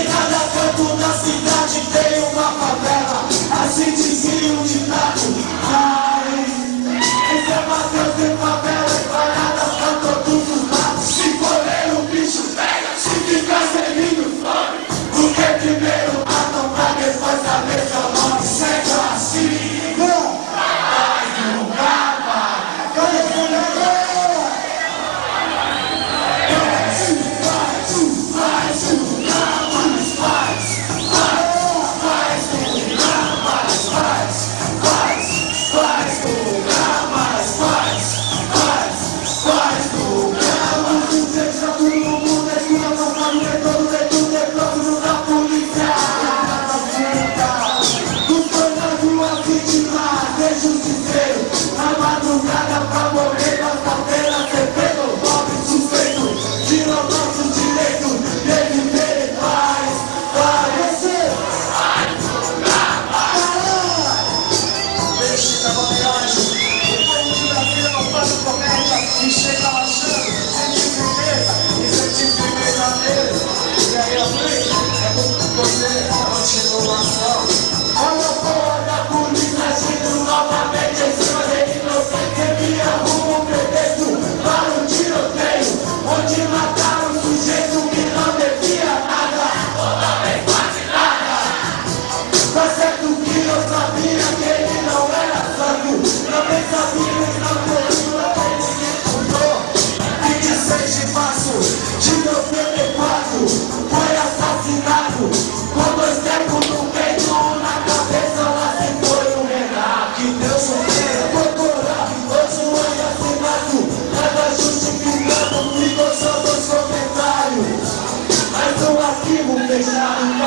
Em cada canto da cidade tem uma favela, assim dizia um ditado. Esse é Mateus de favela, espalhadas pra todos os lados. Se correr o bicho pega, se ficar selinho some. Porque primeiro matam pra depois saber seu nome. Segue assim. E chega achando, sente firmeza, e sente firmeza nele. E aí a mãe, é bom pra você, continuação. Olha a porra da polícia agindo novamente em cima de inocente. Me arruma um pretexto para um tiroteio, onde mataram um sujeito que não devia nada. Toda vez quase nada. Tá certo que eu sabia que ele não era santo. Também sabia que não teria. De 94, foi assassinado com 2 tecos no peito, um na cabeça, lá se foi o Renato. Que Deus o tenha. Doutora, hoje o assassinato nada justificando, ficou só 2 comentários. Mas um arquivo fechado.